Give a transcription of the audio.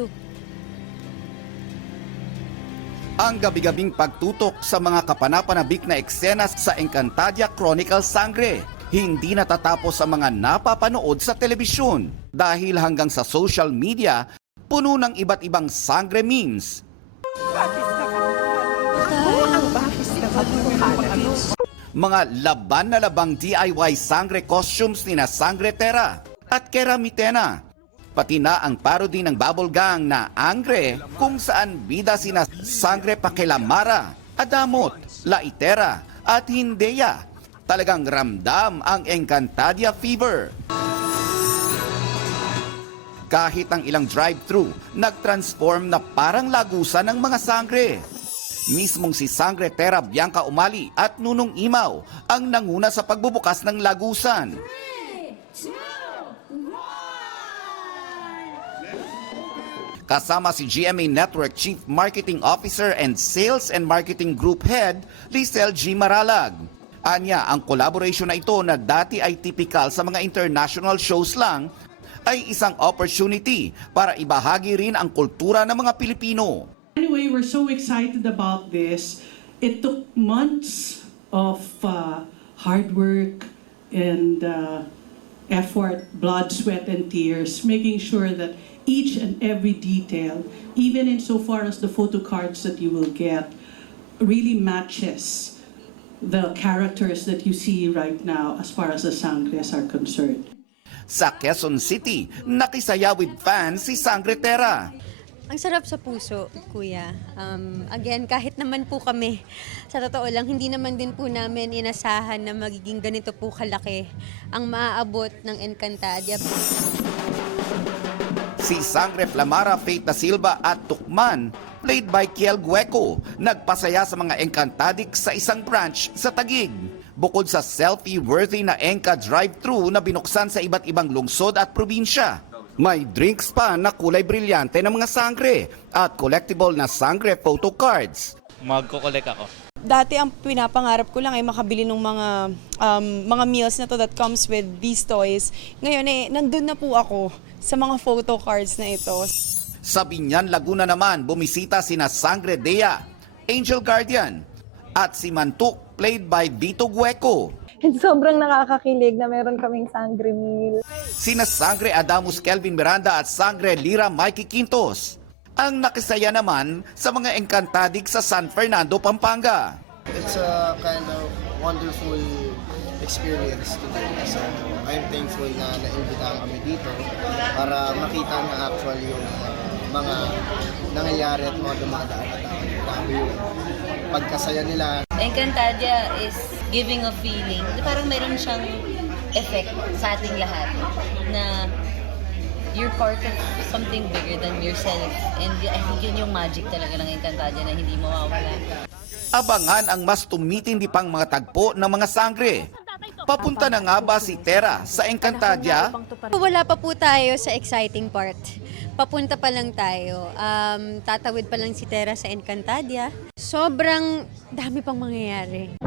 do. Ang gabi-gabing pagtutok sa mga kapanapanabik na eksena sa Encantadia Chronicles Sangre, hindi natatapos sa mga napapanood sa telebisyon dahil hanggang sa social media, puno ng iba't ibang sangre memes. Mga laban na labang DIY sangre costumes ni na Sangre Terra at Keramitena. Pati na ang parody ng Bubble Gang na Angre kung saan bida sina Sangre Pakilamara, Adamot, Laitera at Hindeya. Talagang ramdam ang Encantadia fever. Kahit ang ilang drive-thru, nag-transform na parang lagusan ng mga sangre. Mismong si Sangre Terra Bianca Umali at Nunong Imaw ang nanguna sa pagbubukas ng lagusan. Kasama si GMA Network Chief Marketing Officer and Sales and Marketing Group Head, Lisel G. Maralag. Anya, ang collaboration na ito na dati ay typical sa mga international shows lang, ay isang opportunity para ibahagi rin ang kultura ng mga Pilipino. Anyway, we're so excited about this. It took months of hard work and effort, blood, sweat, and tears, making sure that each and every detail, even insofar as the photo cards that you will get, really matches the characters that you see right now as far as the Sangres are concerned. Sa Quezon City, nakisaya with fans si Sangre Terra. Ang sarap sa puso, kuya. Again, kahit naman po kami, sa totoo lang, hindi naman din po namin inasahan na magiging ganito po kalaki ang maaabot ng Encantadia. Si Sangre Flamara, Faith da Silva at Tukman, played by Kiel Gueco, nagpasaya sa mga Encantadix sa isang branch sa Taguig. Bukod sa selfie-worthy na Enca drive-thru na binuksan sa iba't ibang lungsod at probinsya, may drinks pa na kulay brilyante ng mga sangre at collectible na sangre photo cards. Magko-collect ako. Dati ang pinapangarap ko lang ay makabili ng mga meals na to that comes with these toys. Ngayon nandun na po ako sa mga photo cards na ito. Sa Binyan, Laguna naman, bumisita sina Sangre Dea, Angel Guardian, at si Mantuk, played by Vito Gueco. And sobrang nakakakilig na meron kaming sangre meal. Sina Sangre Adamus Kelvin Miranda at Sangre Lira Mikey Quintos. Ang nakisaya naman sa mga Encantadix sa San Fernando, Pampanga. It's a kind of wonderful experience today. So, I'm thankful na naimbitahan kami dito para makita na actually yung mga nangyayari at mga dumadaan na tao. Grabe yung pagkasaya nila. Encantadia is giving a feeling. Parang meron siyang effect sa ating lahat na you're part of something bigger than yourself. And I think yun yung magic talaga ng Encantadia na hindi mawawala. Abangan ang mas tumitindi pang mga tagpo ng mga sangre. Papunta na nga ba si Terra sa Encantadia? Wala pa po tayo sa exciting part. Papunta pa lang tayo. Tatawid pa lang si Terra sa Encantadia. Sobrang dami pang mangyayari.